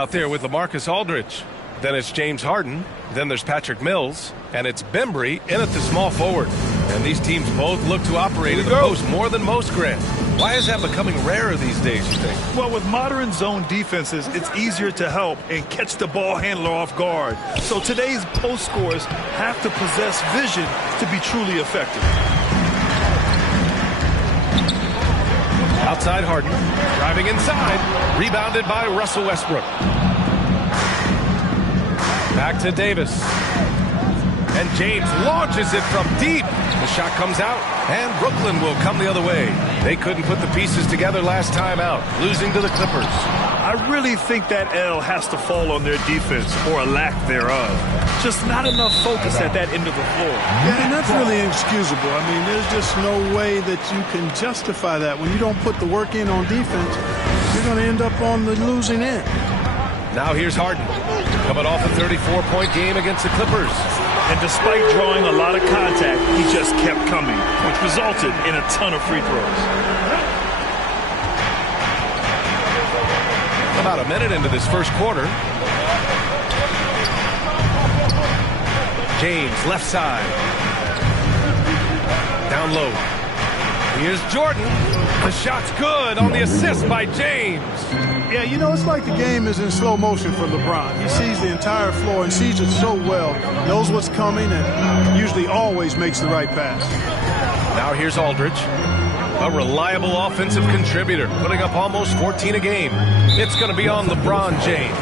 Out there with LaMarcus Aldridge. Then it's James Harden. Then there's Patrick Mills. And it's Bembry in at the small forward. And these teams both look to operate in the post more than most, Grant. Why is that becoming rarer these days, you think? Well, with modern zone defenses, it's easier to help and catch the ball handler off guard. So today's post scorers have to possess vision to be truly effective. Outside Harden, driving inside, rebounded by Russell Westbrook. Back to Davis. And James launches it from deep. The shot comes out, and Brooklyn will come the other way. They couldn't put the pieces together last time out, losing to the Clippers. I really think that L has to fall on their defense, or a lack thereof. Just not enough focus at that end of the floor. Yeah, and that's really inexcusable. I mean, there's just no way that you can justify that. When you don't put the work in on defense, you're going to end up on the losing end. Now here's Harden, coming off a 34-point game against the Clippers. And despite drawing a lot of contact, he just kept coming, which resulted in a ton of free throws. About a minute into this first quarter. James, left side. Down low. Here's Jordan. The shot's good on the assist by James. Yeah, you know, it's like the game is in slow motion for LeBron. He sees the entire floor and sees it so well, knows what's coming, and usually always makes the right pass. Now here's Aldridge, a reliable offensive contributor, putting up almost 14 a game. It's going to be on LeBron James.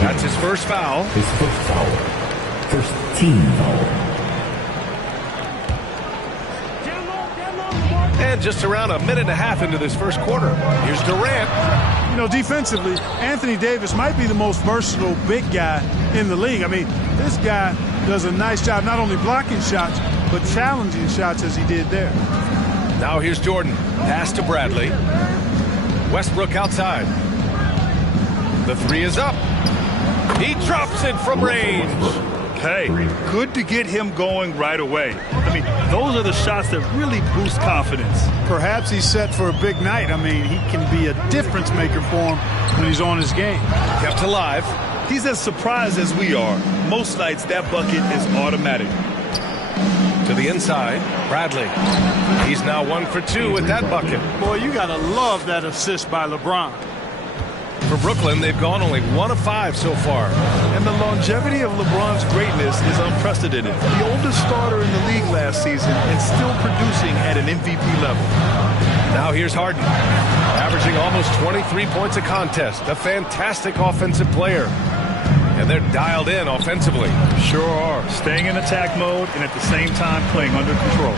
That's his first foul. His first foul. First team foul. And just around a minute and a half into this first quarter, here's Durant. You know, defensively, Anthony Davis might be the most versatile big guy in the league. I mean, this guy does a nice job not only blocking shots, but challenging shots as he did there. Now here's Jordan. Pass to Bradley. Westbrook outside. The three is up. He drops it from range. Hey, good to get him going right away. I mean, those are the shots that really boost confidence. Perhaps he's set for a big night. I mean, he can be a difference maker for him when he's on his game. Kept alive. He's as surprised as we are. Most nights, that bucket is automatic. To the inside, Bradley. He's now 1 for 2 with that bucket. Boy, you got to love that assist by LeBron. For Brooklyn, they've gone only 1 of 5 so far. And the longevity of LeBron's greatness is unprecedented. The oldest starter in the league last season and still producing at an MVP level. Now here's Harden, averaging almost 23 points a contest. A fantastic offensive player. And they're dialed in offensively. Sure are. Staying in attack mode and at the same time playing under control.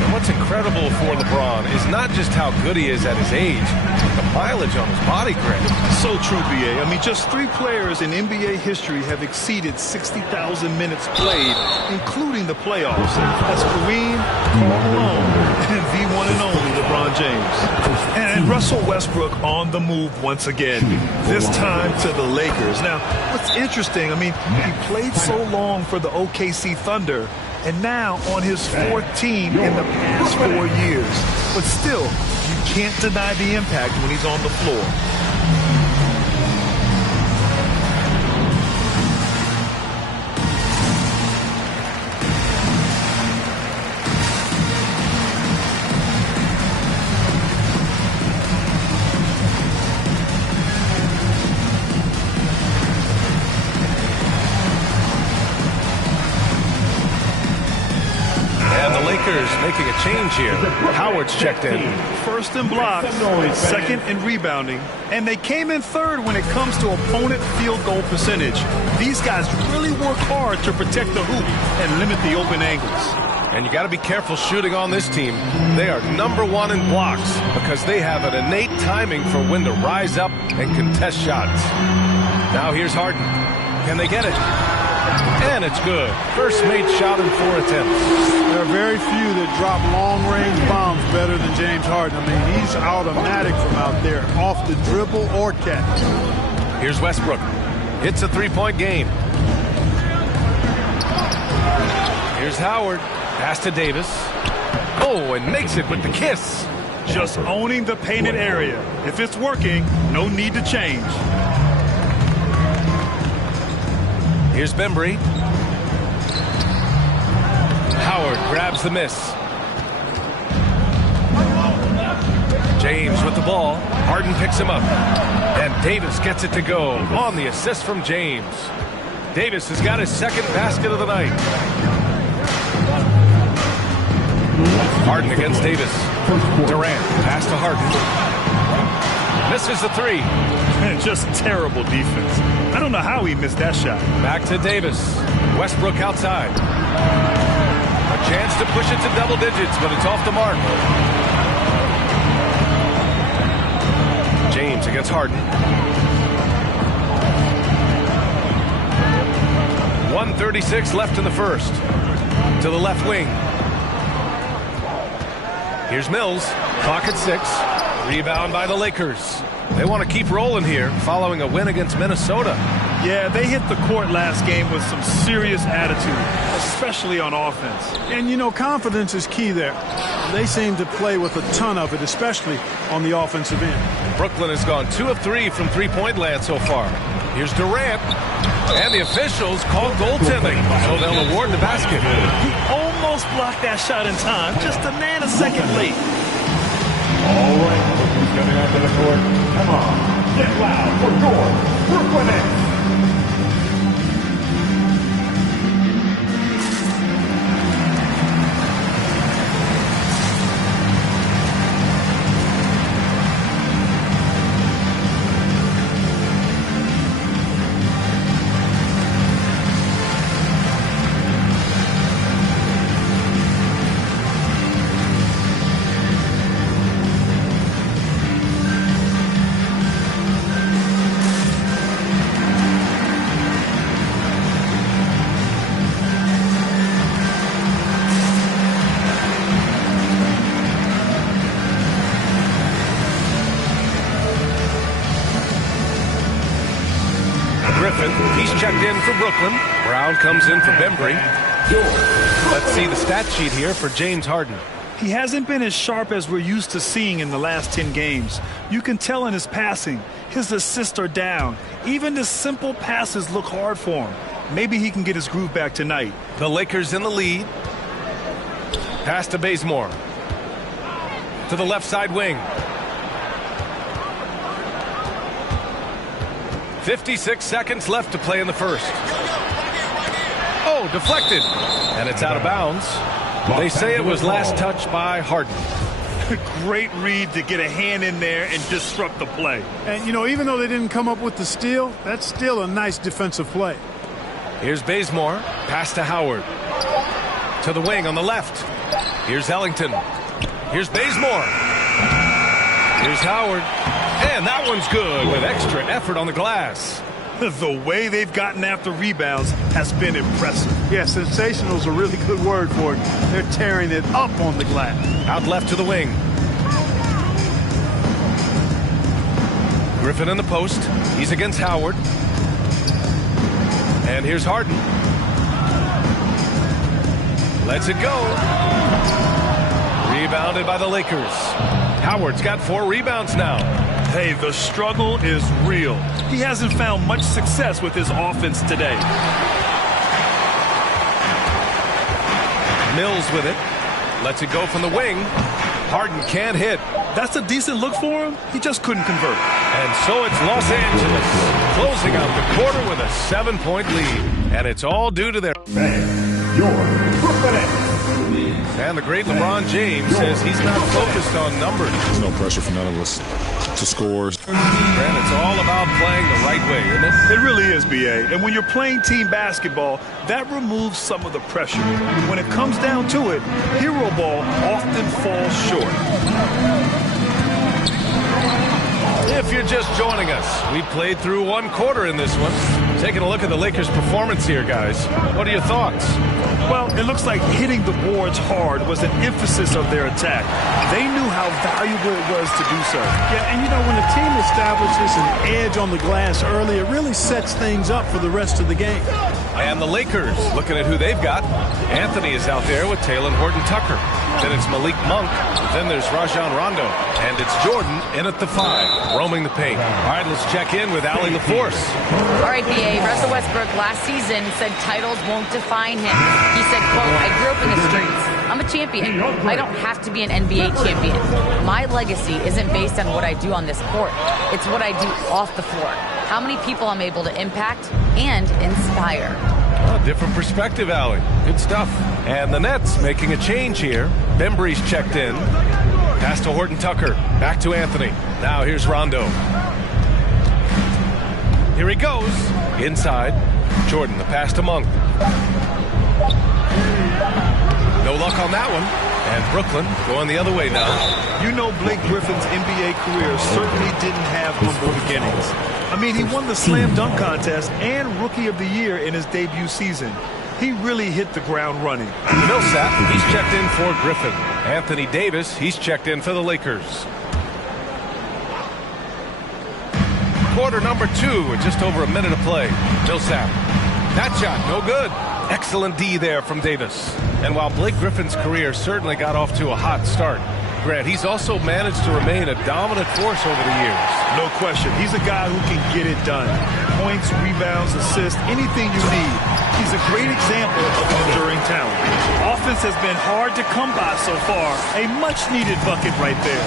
And what's incredible for LeBron is not just how good he is at his age, but the mileage on his body, Grant. So true, BA. I mean, just 3 players in NBA history have exceeded 60,000 minutes played, including the playoffs. That's Kareem, Karl Malone, and the one and only LeBron James. And Russell Westbrook on the move once again, this time to the Lakers. Now, what's interesting, I mean, he played so long for the OKC Thunder, and now on his 4th team in the past 4 years. But still, you can't deny the impact when he's on the floor. Making a change here. Howard's checked in. First in blocks, second in rebounding, and they came in 3rd when it comes to opponent field goal percentage. These guys really work hard to protect the hoop and limit the open angles. And you got to be careful shooting on this team. They are number 1 in blocks because they have an innate timing for when to rise up and contest shots. Now here's Harden. Can they get it? And it's good. First made shot in 4 attempts. There are very few that drop long-range bombs better than James Harden. I mean, he's automatic from out there, off the dribble or catch. Here's Westbrook. It's a 3-point game. Here's Howard. Pass to Davis. Oh, and makes it with the kiss. Just owning the painted area. If it's working, no need to change. Here's Bembry. Howard grabs the miss. James with the ball. Harden picks him up. And Davis gets it to go on the assist from James. Davis has got his second basket of the night. Harden against Davis. Durant, pass to Harden. Misses the three. Just terrible defense. I don't know how he missed that shot. Back to Davis. Westbrook outside. A chance to push it to double digits, but it's off the mark. James against Harden. 1:36 left in the first. To the left wing. Here's Mills. Clock at 6. Rebound by the Lakers. They want to keep rolling here following a win against Minnesota. Yeah, they hit the court last game with some serious attitude, especially on offense. And, you know, confidence is key there. They seem to play with a ton of it, especially on the offensive end. Brooklyn has gone 2 of 3 from three-point land so far. Here's Durant. And the officials call goaltending, so they'll award the basket. He almost blocked that shot in time, just a nanosecond late. All right, who's coming onto the court? Come on, get loud for your Brooklyn Nets. He's checked in for Brooklyn. Brown comes in for Bembry. Let's see the stat sheet here for James Harden. He hasn't been as sharp as we're used to seeing in the last 10 games. You can tell in his passing. His assists are down. Even the simple passes look hard for him. Maybe he can get his groove back tonight. The Lakers in the lead. Pass to Bazemore. To the left side wing. 56 seconds left to play in the first. Oh, deflected. And it's out of bounds. They say it was last touched by Harden. Great read to get a hand in there and disrupt the play. And, you know, even though they didn't come up with the steal, that's still a nice defensive play. Here's Bazemore. Pass to Howard. To the wing on the left. Here's Ellington. Here's Bazemore. Here's Howard. And that one's good with extra effort on the glass. The way they've gotten after rebounds has been impressive. Yeah, sensational is a really good word for it. They're tearing it up on the glass. Out left to the wing. Griffin in the post. He's against Howard. And here's Harden. Lets it go. Rebounded by the Lakers. Howard's got 4 rebounds now. Hey, the struggle is real. He hasn't found much success with his offense today. Mills with it. Lets it go from the wing. Harden can't hit. That's a decent look for him. He just couldn't convert. And so it's Los Angeles closing out the quarter with a 7-point lead. And it's all due to their... Your Brooklyn Nets. And the great LeBron James says he's not focused on numbers. There's no pressure for none of us to score. And it's all about playing the right way, isn't it? It really is, B.A. And when you're playing team basketball, that removes some of the pressure. When it comes down to it, hero ball often falls short. If you're just joining us, we played through 1 quarter in this one. Taking a look at the Lakers' performance here, guys. What are your thoughts? Well, it looks like hitting the boards hard was an emphasis of their attack. They knew how valuable it was to do so. Yeah, and you know, when a team establishes an edge on the glass early, it really sets things up for the rest of the game. And the Lakers, looking at who they've got. Anthony is out there with Taylor Horton-Tucker. Then it's Malik Monk. Then there's Rajon Rondo. And it's Jordan in at the 5, roaming the paint. All right, let's check in with Allie LaForce. All right, BA. Russell Westbrook last season said titles won't define him. He said, quote, I grew up in the streets. I'm a champion. I don't have to be an NBA champion. My legacy isn't based on what I do on this court. It's what I do off the floor. How many people I'm able to impact and inspire. Oh, different perspective, Allie. Good stuff. And the Nets making a change here. Bembry's checked in. Pass to Horton Tucker. Back to Anthony. Now here's Rondo. Here he goes. Inside. Jordan, the pass to Monk. No luck on that one. And Brooklyn going the other way now. You know Blake Griffin's NBA career certainly didn't have humble beginnings. I mean, he won the slam dunk contest and Rookie of the Year in his debut season. He really hit the ground running. Millsap, he's checked in for Griffin. Anthony Davis, he's checked in for the Lakers. Quarter number 2 with just over a minute of play. Millsap. That shot, no good. Excellent D there from Davis. And while Blake Griffin's career certainly got off to a hot start, Grant, he's also managed to remain a dominant force over the years. No question. He's a guy who can get it done. Points, rebounds, assists, anything you need. He's a great example of enduring talent. Offense has been hard to come by so far. A much-needed bucket right there.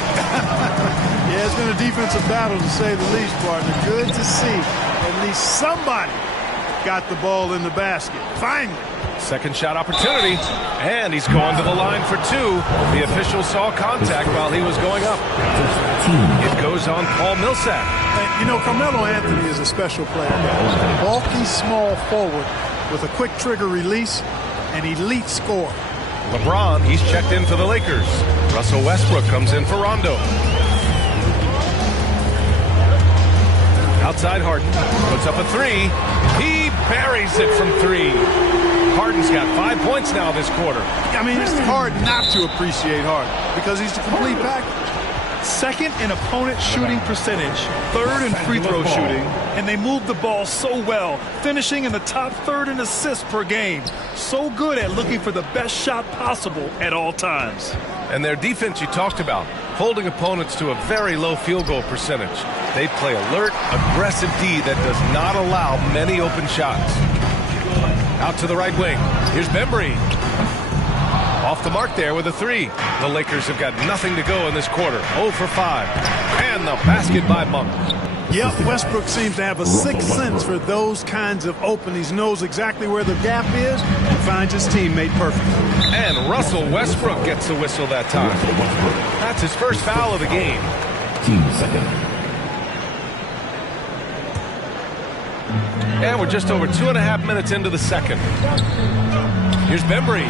Yeah, it's been a defensive battle to say the least, partner. Good to see at least somebody got the ball in the basket. Finally. Second shot opportunity, and he's going to the line for 2. The official saw contact while he was going up. It goes on Paul Millsap. And, you know, Carmelo Anthony is a special player. Bulky, small forward with a quick trigger release, an elite scorer. LeBron, he's checked in for the Lakers. Russell Westbrook comes in for Rondo. Outside Harden, puts up a 3. He buries it from 3. Harden's got 5 points now this quarter. I mean, it's hard not to appreciate Harden because he's the complete package. Second in opponent shooting percentage, third in free throw shooting, and they move the ball so well, finishing in the top third in assists per game. So good at looking for the best shot possible at all times. And their defense you talked about, holding opponents to a very low field goal percentage. They play alert, aggressive D that does not allow many open shots. Out to the right wing. Here's Bembry. Off the mark there with a 3. The Lakers have got nothing to go in this quarter. 0 for 5. And the basket by Monk. Yep, Westbrook seems to have a sixth sense for those kinds of openings. He knows exactly where the gap is and finds his teammate perfectly. And Russell Westbrook gets the whistle that time. That's his first foul of the game. Team second. And we're just over 2.5 minutes into the second. Here's Bembry.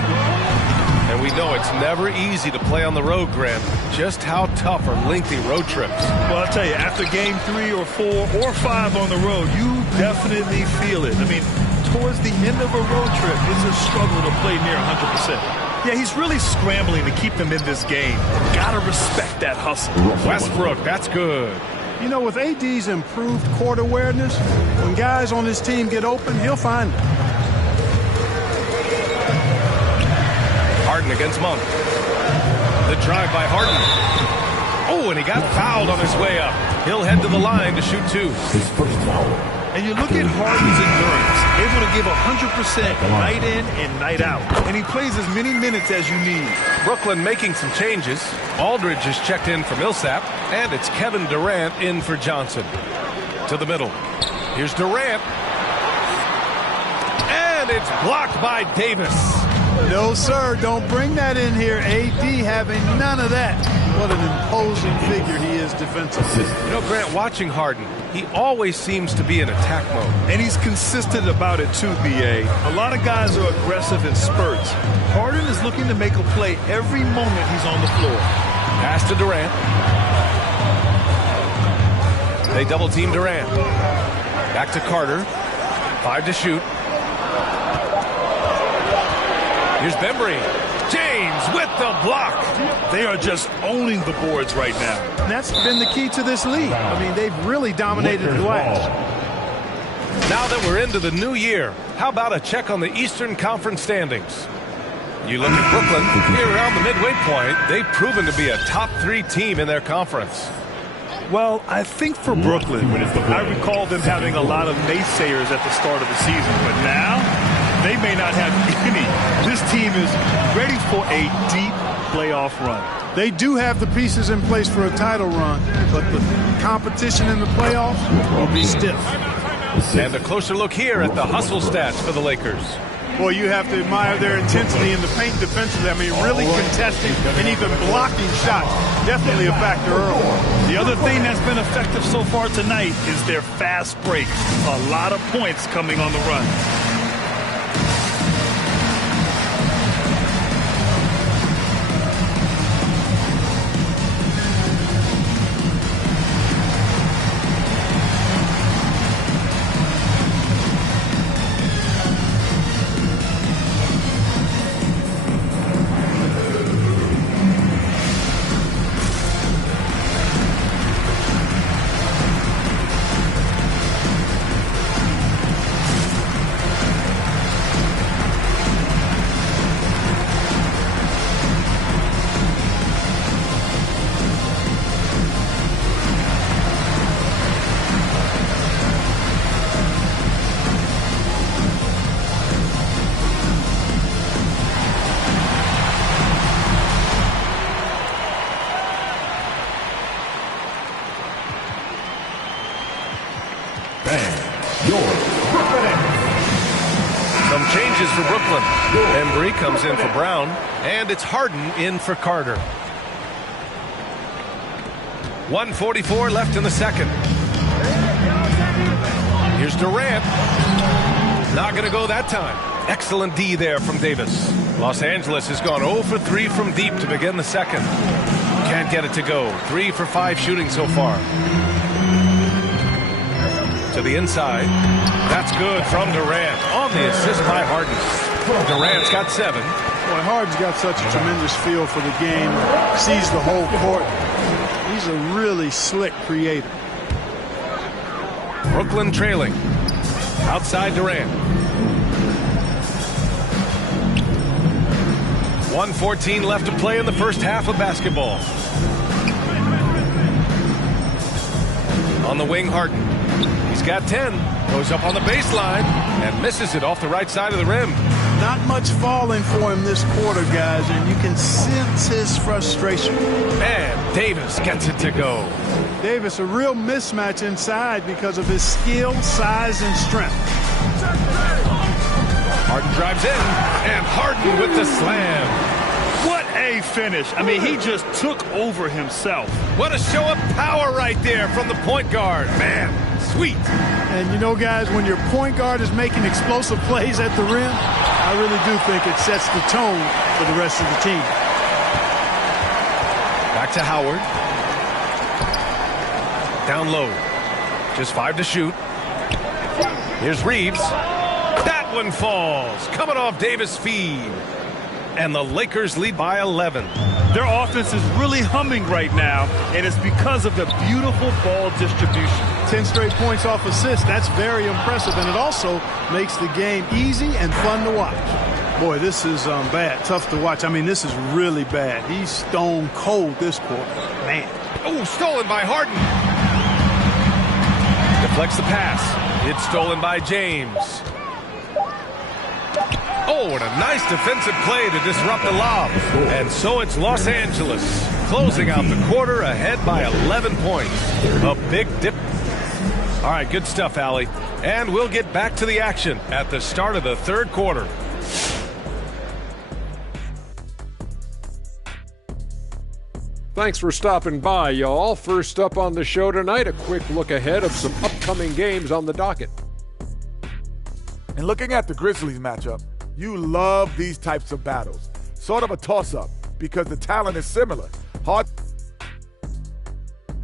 And we know it's never easy to play on the road, Grant. Just how tough are lengthy road trips? Well, I'll tell you, after game 3 or 4 or 5 on the road, you definitely feel it. I mean, towards the end of a road trip, it's a struggle to play near 100%. Yeah, he's really scrambling to keep them in this game. Gotta respect that hustle. Westbrook, that's good. You know, with AD's improved court awareness, when guys on his team get open, he'll find them. Harden against Monk. The drive by Harden. Oh, and he got fouled on his way up. He'll head to the line to shoot 2. His first foul. And you look at Harden's endurance, able to give 100% night in and night out. And he plays as many minutes as you need. Brooklyn making some changes. Aldridge is checked in for Millsap, and it's Kevin Durant in for Johnson. To the middle. Here's Durant. And it's blocked by Davis. No, sir, don't bring that in here. AD having none of that. What an imposing figure he is defensively. You know, Grant, watching Harden, he always seems to be in attack mode. And he's consistent about it too, B.A. A lot of guys are aggressive in spurts. Harden is looking to make a play every moment he's on the floor. Pass to Durant. They double team Durant. Back to Carter. 5 to shoot. Here's Bembry. James with the block. They are just owning the boards right now. And that's been the key to this league. I mean, they've really dominated the glass. Now that we're into the new year, how about a check on the Eastern Conference standings? You look at Brooklyn, here around the midway point, they've proven to be a top 3 team in their conference. Well, I think for Brooklyn, I recall them having a lot of naysayers at the start of the season, but now they may not have any. This team is ready for a deep playoff run. They do have the pieces in place for a title run, but the competition in the playoffs will be stiff. And a closer look here at the hustle stats for the Lakers. Boy, you have to admire their intensity in the paint defensively. I mean, really contesting and even blocking shots. Definitely a factor early. The other thing that's been effective so far tonight is their fast break. A lot of points coming on the run. Some changes for Brooklyn. Embry comes in for Brown, and it's Harden in for Carter. 1:44 left in the second. Here's Durant. Not going to go that time. Excellent D there from Davis. Los Angeles has gone 0 for 3 from deep to begin the second. Can't get it to go. 3 for 5 shooting so far. To the inside. That's good from Durant on the assist by Harden. Durant's got 7. Boy, Harden's got such a tremendous feel for the game. Sees the whole court. He's a really slick creator. Brooklyn trailing. Outside Durant. 1:14 left to play in the first half of basketball. On the wing, Harden. He's got 10. Goes up on the baseline and misses it off the right side of the rim. Not much falling for him this quarter, guys, and you can sense his frustration. And Davis gets it to go. Davis, a real mismatch inside because of his skill, size, and strength. Harden drives in, and Harden with the slam. What a finish. I mean, he just took over himself. What a show of power right there from the point guard. Man, sweet. And you know, guys, when your point guard is making explosive plays at the rim, I really do think it sets the tone for the rest of the team. Back to Howard. Down low. Just 5 to shoot. Here's Reeves. That one falls. Coming off Davis' feed. And the Lakers lead by 11. Their offense is really humming right now, and it's because of the beautiful ball distribution. 10 straight points off assists. That's very impressive, and it also makes the game easy and fun to watch. Boy, this is bad. Tough to watch. I mean, this is really bad. He's stone cold this quarter. Man. Oh, stolen by Harden. Deflects the pass. It's stolen by James. Oh, and a nice defensive play to disrupt the lob. And so it's Los Angeles closing out the quarter ahead by 11 points. A big dip. All right, good stuff, Allie. And we'll get back to the action at the start of the third quarter. Thanks for stopping by, y'all. First up on the show tonight, a quick look ahead of some upcoming games on the docket. And looking at the Grizzlies matchup, you love these types of battles. Sort of a toss-up because the talent is similar. Hard.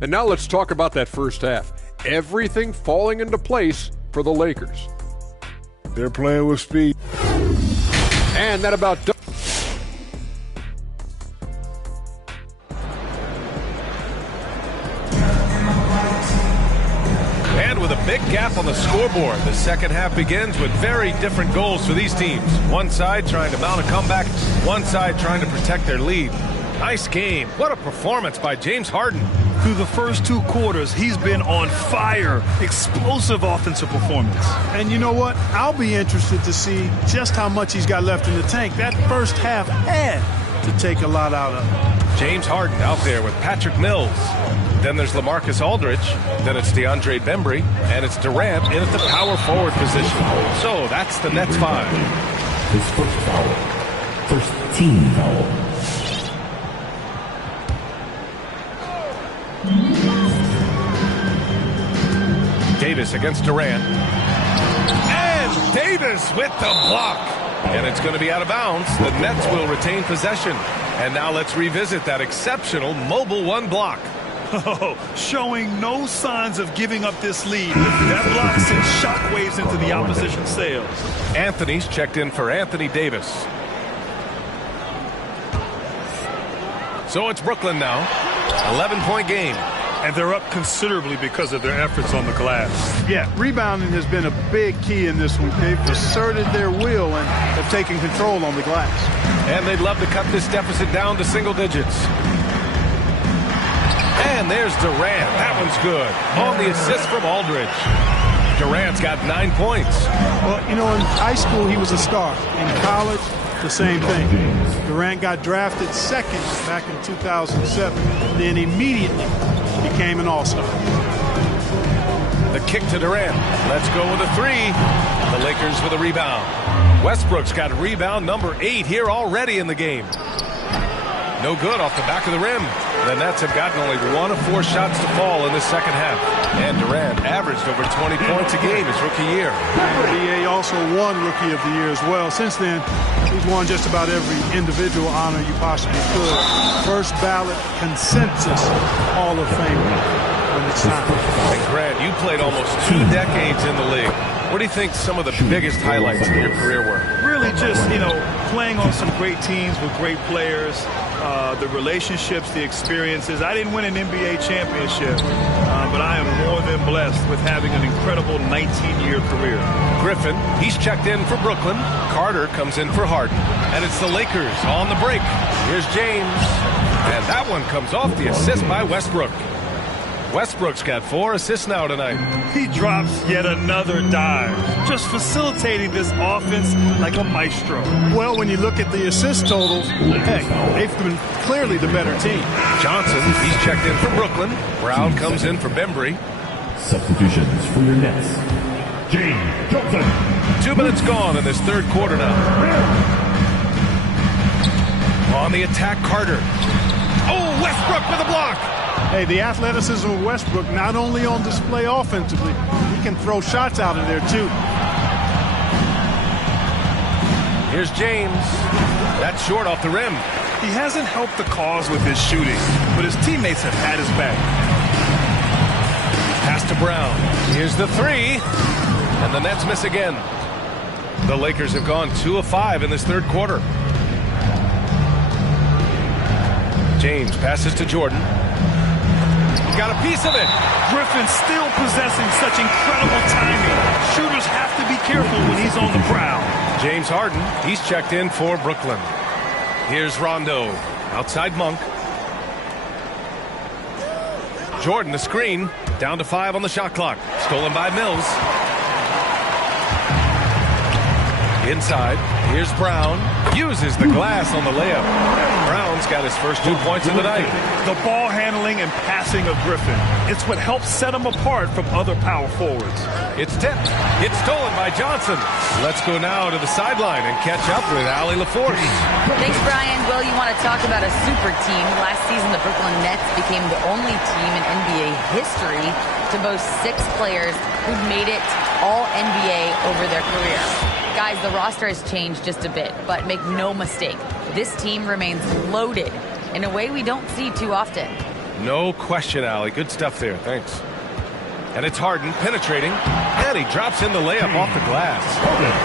And now let's talk about that first half. Everything falling into place for the Lakers. They're playing with speed. And that about does. And with a big gap on the scoreboard. The second half begins with very different goals for these teams. One side trying to mount a comeback, one side trying to protect their lead. Nice game. What a performance by James Harden. Through the first 2 quarters, he's been on fire. Explosive offensive performance. And you know what? I'll be interested to see just how much he's got left in the tank. That first half had to take a lot out of him. James Harden out there with Patrick Mills. Then there's LaMarcus Aldridge. Then it's DeAndre Bembry. And it's Durant in at the power forward position. So that's the Nets 5. His first foul. First team foul. Davis against Durant. And Davis with the block. And it's going to be out of bounds. The Nets will retain possession. And now let's revisit that exceptional mobile 1 block. Oh, showing no signs of giving up this lead. That block sends shockwaves into the opposition sails. Anthony's checked in for Anthony Davis. So it's Brooklyn now. 11-point game. And they're up considerably because of their efforts on the glass. Yeah, rebounding has been a big key in this one. They've asserted their will and have taken control on the glass. And they'd love to cut this deficit down to single digits. And there's Durant. That one's good. On the assist from Aldridge. Durant's got 9 points. Well, you know, in high school, he was a star. In college, the same thing. Durant got drafted second back in 2007, then immediately became an all-star. The kick to Durant. Let's go with a 3. The Lakers with a rebound. Westbrook's got rebound number 8 here already in the game. No good off the back of the rim. The Nets have gotten only 1 of 4 shots to fall in the second half. And Durant averaged over 20 points a game his rookie year. NBA also won Rookie of the Year as well. Since then, he's won just about every individual honor you possibly could. First ballot consensus Hall of Famer when it's time. And Grant, you played almost 2 decades in the league. What do you think some of the biggest highlights of your career were? Really just, playing on some great teams with great players, the relationships, the experiences. I didn't win an NBA championship, but I am more than blessed with having an incredible 19-year career. Griffin, he's checked in for Brooklyn. Carter comes in for Harden. And it's the Lakers on the break. Here's James. And that one comes off the assist by Westbrook. Westbrook's got 4 assists now tonight. He drops yet another dive, just facilitating this offense like a maestro. Well, when you look at the assist totals, hey, they've been clearly the better team. Johnson, he's checked in for Brooklyn. Brown comes in for Bembry. Substitutions for your Nets. James Johnson. 2 minutes gone in this third quarter now. On the attack, Carter. Oh, Westbrook with a block. Hey, the athleticism of Westbrook not only on display offensively, he can throw shots out of there too. Here's James. That's short off the rim. He hasn't helped the cause with his shooting, but his teammates have had his back. Pass to Brown. Here's the 3. And the Nets miss again. The Lakers have gone 2 of 5 in this third quarter. James passes to Jordan. Got a piece of it. Griffin still possessing such incredible timing. Shooters have to be careful when he's on the prowl. James Harden, he's checked in for Brooklyn. Here's Rondo. Outside Monk. Jordan, the screen. Down to 5 on the shot clock. Stolen by Mills. Inside. Here's Brown. Uses the glass on the layup. Brown's got his first 2 points of the night. The ball handling and passing of Griffin. It's what helps set him apart from other power forwards. It's tipped. It's stolen by Johnson. Let's go now to the sideline and catch up with Allie LaForce. Thanks, Brian. Well, you want to talk about a super team. Last season, the Brooklyn Nets became the only team in NBA history to boast 6 players who've made it all NBA over their career. Guys, the roster has changed just a bit, but make no mistake, this team remains loaded in a way we don't see too often. No question, Allie. Good stuff there. Thanks. And it's Harden penetrating, and he drops in the layup off the glass.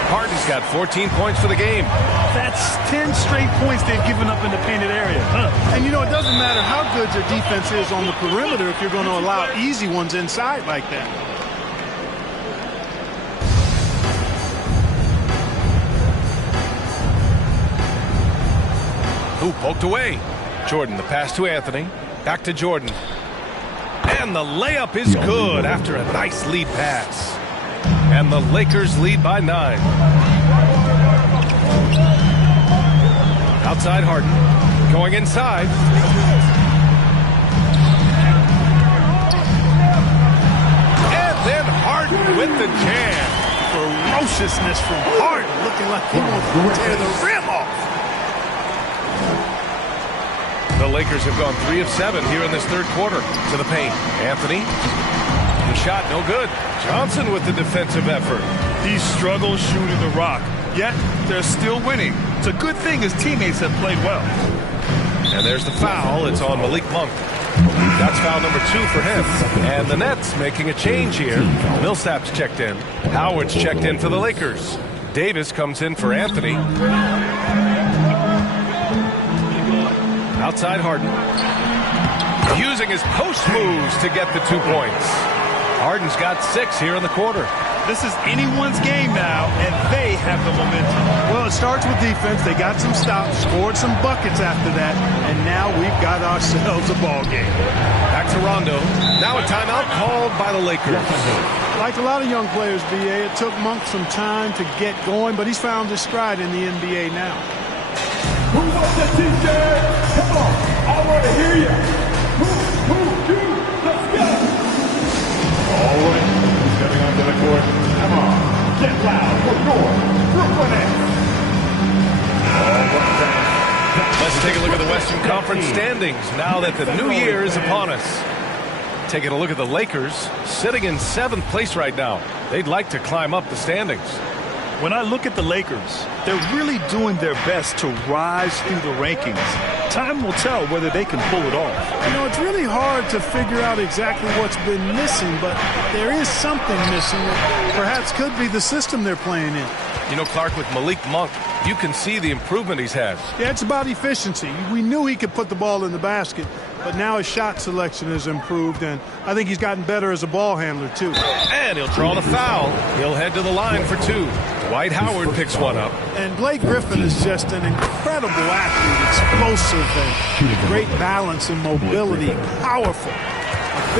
Harden's got 14 points for the game. That's 10 straight points they've given up in the painted area. And you know, it doesn't matter how good your defense is on the perimeter if you're going to allow easy ones inside like that. Ooh, poked away. Jordan, the pass to Anthony. Back to Jordan. And the layup is good after a nice lead pass. And the Lakers lead by 9. Outside Harden. Going inside. And then Harden with the jam. Ferociousness from Harden, looking like he wants to tear the rim off. The Lakers have gone 3 of 7 here in this third quarter. To the paint. Anthony. The shot no good. Johnson with the defensive effort. He struggles shooting the rock, yet they're still winning. It's a good thing his teammates have played well. And there's the foul. It's on Malik Monk. That's foul number 2 for him. And the Nets making a change here. Millsap's checked in. Howard's checked in for the Lakers. Davis comes in for Anthony. Outside Harden. Using his post moves to get the 2 points. Harden's got 6 here in the quarter. This is anyone's game now, and they have the momentum. Well, it starts with defense. They got some stops, scored some buckets after that, and now we've got ourselves a ball game. Back to Rondo. Now a timeout called by the Lakers. Like a lot of young players, B.A., it took Monk some time to get going, but he's found his stride in the NBA now. Who wants the T-shirt? Come on, I want to hear you. You, let's go. All right, who's coming onto the court? Come on, get loud for your Brooklyn Nets. Let's take a look at the Western Conference standings now that the new year is upon us. Taking a look at the Lakers, sitting in 7th place right now. They'd like to climb up the standings. When I look at the Lakers, they're really doing their best to rise through the rankings. Time will tell whether they can pull it off. You know, it's really hard to figure out exactly what's been missing, but there is something missing that perhaps could be the system they're playing in. You know, Clark, with Malik Monk, you can see the improvement he's had. Yeah, it's about efficiency. We knew he could put the ball in the basket, but now his shot selection has improved, and I think he's gotten better as a ball handler, too. And he'll draw the foul. He'll head to the line for 2. Dwight Howard picks one up. And Blake Griffin is just an incredible athlete, explosive and great balance and mobility, powerful. A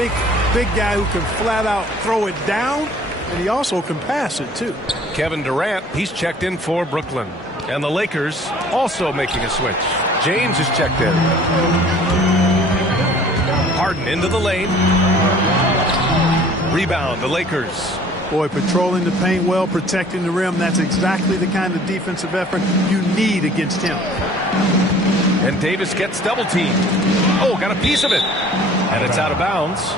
big guy who can flat out throw it down, and he also can pass it, too. Kevin Durant, he's checked in for Brooklyn. And the Lakers also making a switch. James is checked in. Harden into the lane. Rebound, the Lakers. Boy, patrolling the paint well, protecting the rim, that's exactly the kind of defensive effort you need against him. And Davis gets double-teamed. Oh, got a piece of it. And it's out of bounds.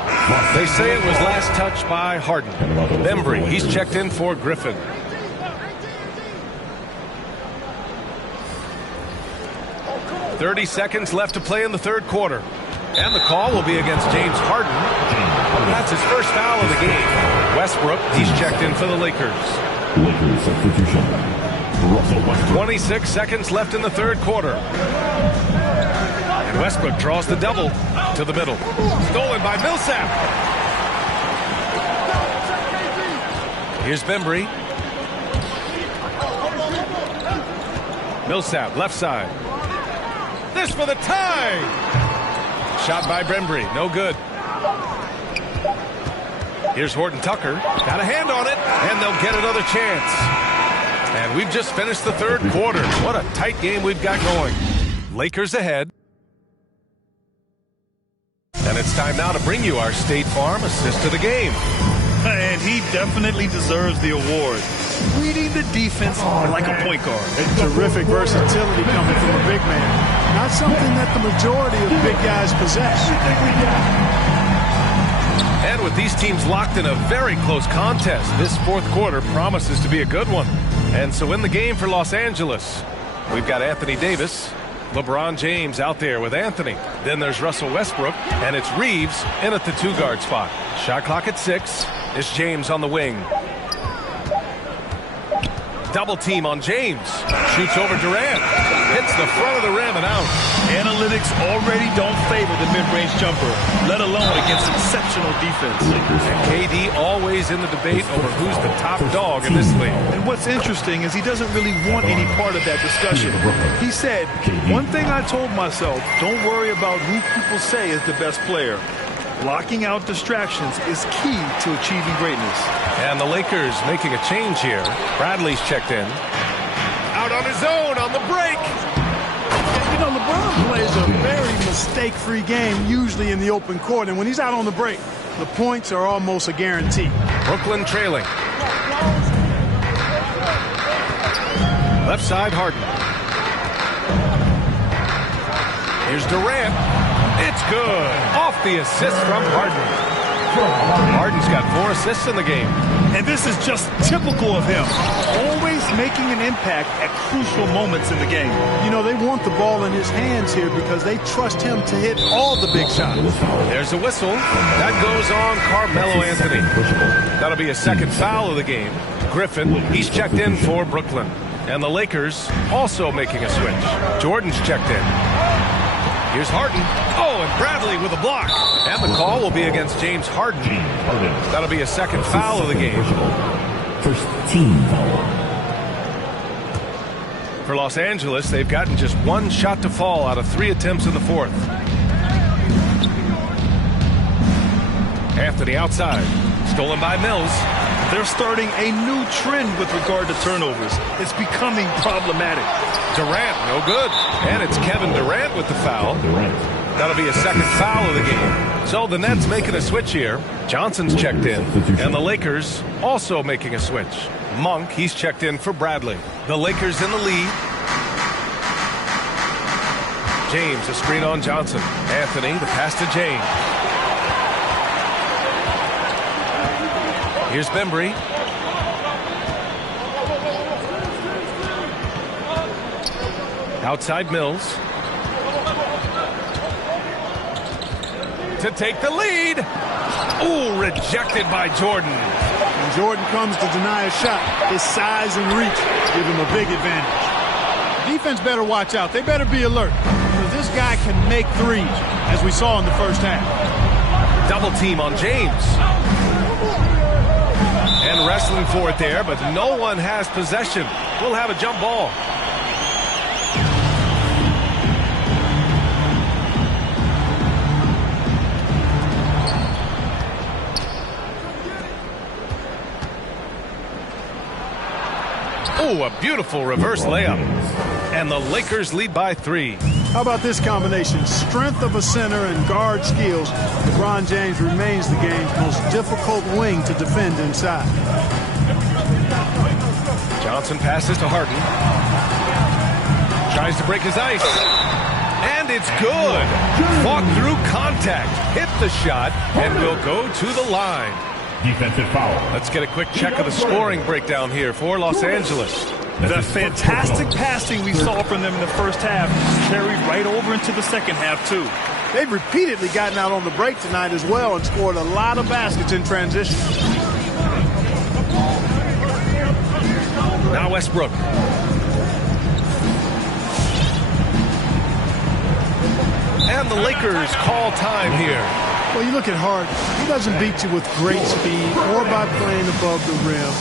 They say it was last touched by Harden. Bembry, he's checked in for Griffin. .30 seconds left to play in the third quarter. And the call will be against James Harden. That's his first foul of the game. Westbrook, he's checked in for the Lakers. Lakers substitution. Russell Westbrook. 26 seconds left in the third quarter. And Westbrook draws the double to the middle. Stolen by Millsap. Here's Bembry. Millsap, left side. This for the tie. Shot by Bembry, no good. Here's Horton Tucker. Got a hand on it, and they'll get another chance. And we've just finished the third quarter. What a tight game we've got going. Lakers ahead. And it's time now to bring you our State Farm assist of the game. And he definitely deserves the award. Reading the defense like a point guard. Terrific versatility coming from a big man. Not something that the majority of big guys possess. And with these teams locked in a very close contest, this fourth quarter promises to be a good one. And so in the game for Los Angeles, we've got Anthony Davis, LeBron James out there with Anthony. Then there's Russell Westbrook, and it's Reeves in at the 2-guard spot. Shot clock at 6. It's James on the wing. Double team on James. Shoots over Durant. Hits the front of the rim and out. Analytics already don't favor the mid-range jumper, let alone against exceptional defense. And KD always in the debate over who's the top dog in this league. And what's interesting is he doesn't really want any part of that discussion. He said, one thing I told myself, don't worry about who people say is the best player. Blocking out distractions is key to achieving greatness. And the Lakers making a change here. Bradley's checked in. Out on his own on the break. You know, LeBron plays a very mistake-free game, usually in the open court. And when he's out on the break, the points are almost a guarantee. Brooklyn trailing. Left side, Harden. Here's Durant. It's good. Off the assist from Harden. Harden's got 4 assists in the game. And this is just typical of him. Always making an impact at crucial moments in the game. You know, they want the ball in his hands here because they trust him to hit all the big shots. There's a whistle. That goes on Carmelo Anthony. That'll be a second foul of the game. Griffin, he's checked in for Brooklyn. And the Lakers also making a switch. Jordan's checked in. Here's Harden. Oh, and Bradley with a block. And the call will be against James Harden. That'll be a second foul of the game. First team foul. For Los Angeles, they've gotten just 1 shot to fall out of 3 attempts in the fourth. Anthony outside. Stolen by Mills. They're starting a new trend with regard to turnovers. It's becoming problematic. Durant, no good. And it's Kevin Durant with the foul. That'll be a second foul of the game. So the Nets making a switch here. Johnson's checked in. And the Lakers also making a switch. Monk, he's checked in for Bradley. The Lakers in the lead. James, a screen on Johnson. Anthony, the pass to James. Here's Bembry. Outside Mills. To take the lead. Ooh, rejected by Jordan. When Jordan comes to deny a shot, his size and reach give him a big advantage. Defense better watch out. They better be alert. Because this guy can make threes, as we saw in the first half. Double team on James. And wrestling for it there, but no one has possession. We'll have a jump ball. Oh, a beautiful reverse layup. And the Lakers lead by 3. How about this combination? Strength of a center and guard skills. LeBron James remains the game's most difficult wing to defend inside. Johnson passes to Harden. Tries to break his ice. And it's good. Fought through contact. Hit the shot and will go to the line. Defensive foul. Let's get a quick check of the scoring breakdown here for Los Angeles. The fantastic passing we saw from them in the first half carried right over into the second half, too. They've repeatedly gotten out on the break tonight as well and scored a lot of baskets in transition. Now Westbrook. And the Lakers call time here. Well, you look at Harden. He doesn't beat you with great speed or by playing above the rim.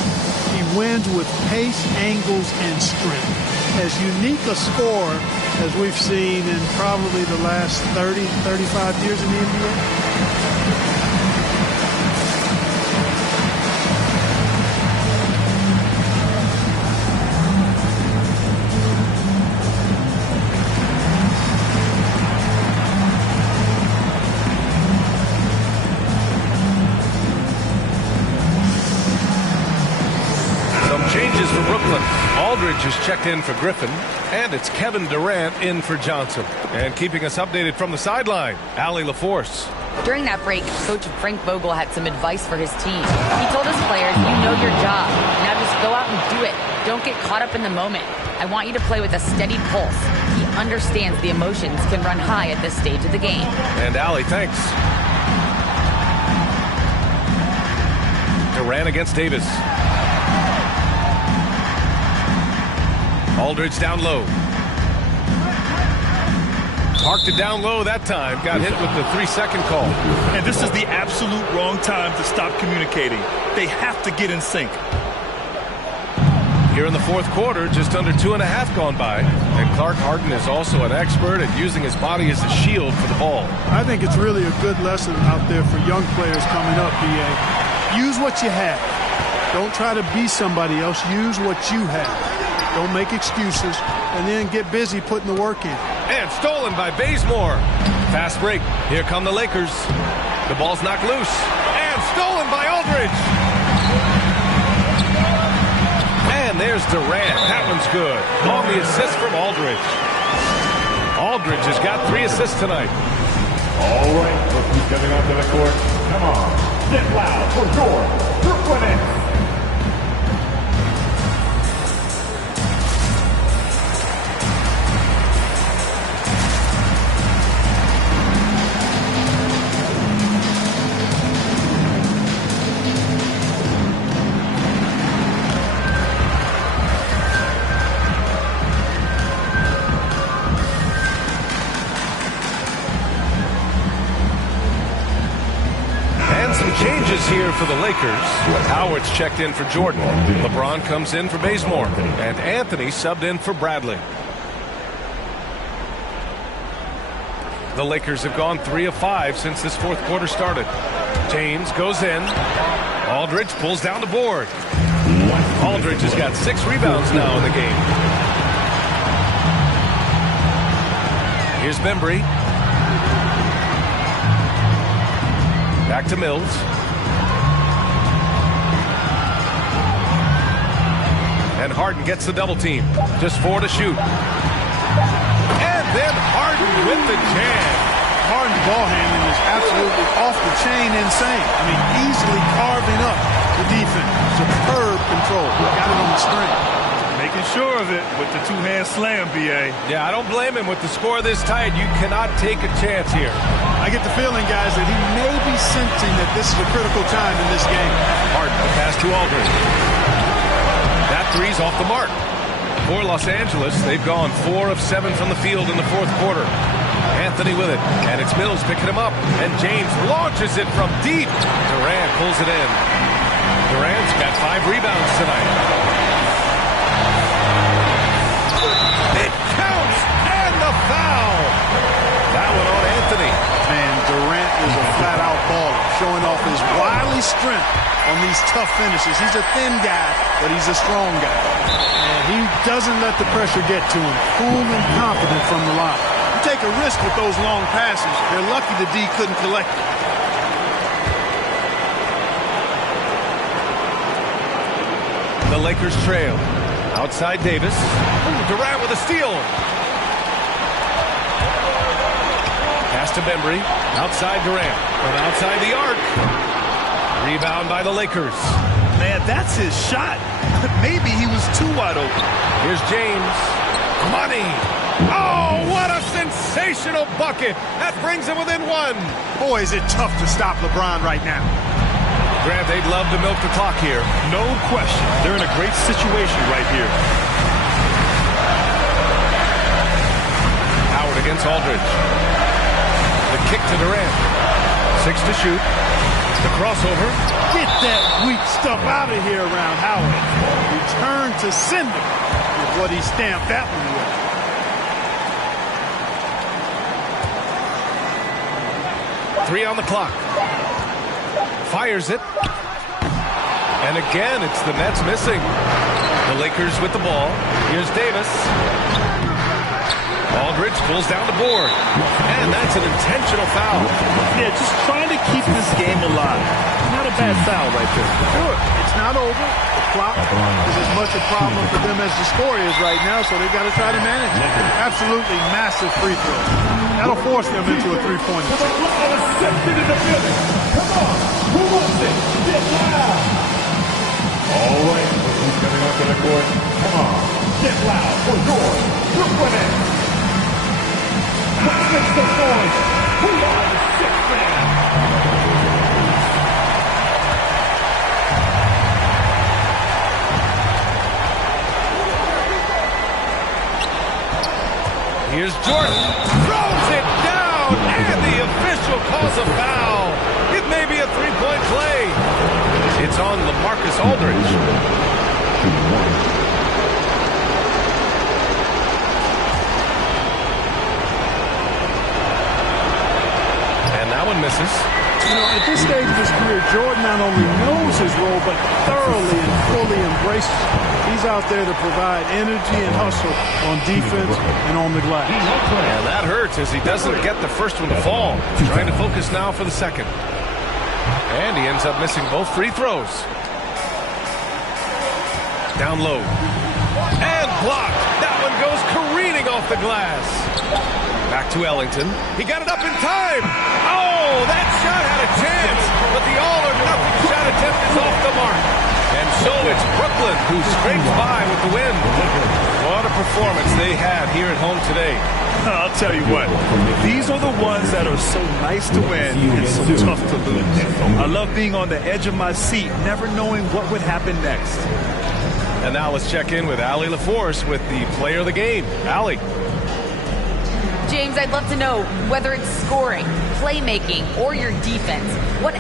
He wins with pace, angles, and strength. As unique a scorer as we've seen in probably the last 30, 35 years in the NBA. Changes for Brooklyn. Aldridge is checked in for Griffin, and it's Kevin Durant in for Johnson. And keeping us updated from the sideline, Allie LaForce. During that break, Coach Frank Vogel had some advice for his team. He told his players, you know your job. Now just go out and do it. Don't get caught up in the moment. I want you to play with a steady pulse. He understands the emotions can run high at this stage of the game. And Allie, thanks. Durant against Davis. Aldridge down low. Parked it down low that time. Got hit with the 3-second call. And this is the absolute wrong time to stop communicating. They have to get in sync. Here in the fourth quarter, just under 2.5 gone by. And Clark Harden is also an expert at using his body as a shield for the ball. I think it's really a good lesson out there for young players coming up, B.A. Use what you have. Don't try to be somebody else. Use what you have. Don't make excuses. And then get busy putting the work in. And stolen by Bazemore. Fast break. Here come the Lakers. The ball's knocked loose. And stolen by Aldridge. And there's Durant. That one's good. On the assist from Aldridge. Aldridge has got 3 assists tonight. All right, look who's coming onto the court. Come on, get loud for your Brooklyn Nets. Changes here for the Lakers. Howard's checked in for Jordan. LeBron comes in for Bazemore. And Anthony subbed in for Bradley. The Lakers have gone 3 of 5 since this fourth quarter started. James goes in. Aldridge pulls down the board. Aldridge has got 6 rebounds now in the game. Here's Bembry. Back to Mills. And Harden gets the double team. Just 4 to shoot. And then Harden with the jam. Harden's ball handling is absolutely off the chain insane. I mean, easily carving up the defense. Superb control. Got it on the string. Making sure of it with the 2-hand slam, B.A. Yeah, I don't blame him. With the score this tight, you cannot take a chance here. I get the feeling, guys, that he may be sensing that this is a critical time in this game. Harden, the pass to Aldridge. That 3's off the mark. For Los Angeles, they've gone 4 of 7 from the field in the fourth quarter. Anthony with it, and it's Mills picking him up, and James launches it from deep. Durant pulls it in. Durant's got 5 rebounds tonight. It counts, and the foul. That one on Anthony. Man, Durant is a flat-out baller, showing off his wily strength on these tough finishes. He's a thin guy, but he's a strong guy. And he doesn't let the pressure get to him. Cool and confident from the line. You take a risk with those long passes. They're lucky the D couldn't collect it. The Lakers trail. Outside Davis. Ooh, Durant with a steal. Pass to Bembry. Outside Durant. From outside the arc. Rebound by the Lakers. Man, that's his shot. Maybe he was too wide open. Here's James. Money. Oh, what a sensational bucket. That brings him within 1. Boy, is it tough to stop LeBron right now. Grant, they'd love to milk the clock here. No question. They're in a great situation right here. Howard against Aldridge. The kick to Durant. 6 to shoot. The crossover. Get that weak stuff out of here around Howard. Return to sender is what he stamped that one with. 3 on the clock. Fires it. And again, it's the Nets missing. The Lakers with the ball. Here's Davis. Aldridge pulls down the board. And that's an intentional foul. Yeah, just trying to keep this game alive. Not a bad foul right there. Sure, it's not over. The clock is as much a problem for them as the score is right now, so they've got to try to manage it. Absolutely massive free throw. That'll force them into a three-pointer. Come on, who wants it? Get loud! All right, look who's coming onto the court. Come on, get loud for your Brooklyn Nets. Let's make some noise. We are the 6th man. Here's Jordan, throws it down, and the official calls a foul. It may be a three-point play. It's on LaMarcus Aldridge. And that one misses. You know, at this stage of his career, Jordan not only knows his role, but thoroughly and fully embraces it. He's out there to provide energy and hustle on defense and on the glass. And that hurts as he doesn't get the first one to fall. Trying to focus now for the second. And he ends up missing both free throws. Down low. And blocked. That one goes careening off the glass. Back to Ellington. He got it up in time. Oh, that shot had a chance. But the all-or-nothing shot attempt is off the mark. And so it's Brooklyn who scrapes by with the win. What a performance they had here at home today. I'll tell you what, these are the ones that are so nice to win and so tough to lose. I love being on the edge of my seat, never knowing what would happen next. And now let's check in with Allie LaForce with the player of the game. Allie. James, I'd love to know whether it's scoring, playmaking, or your defense. What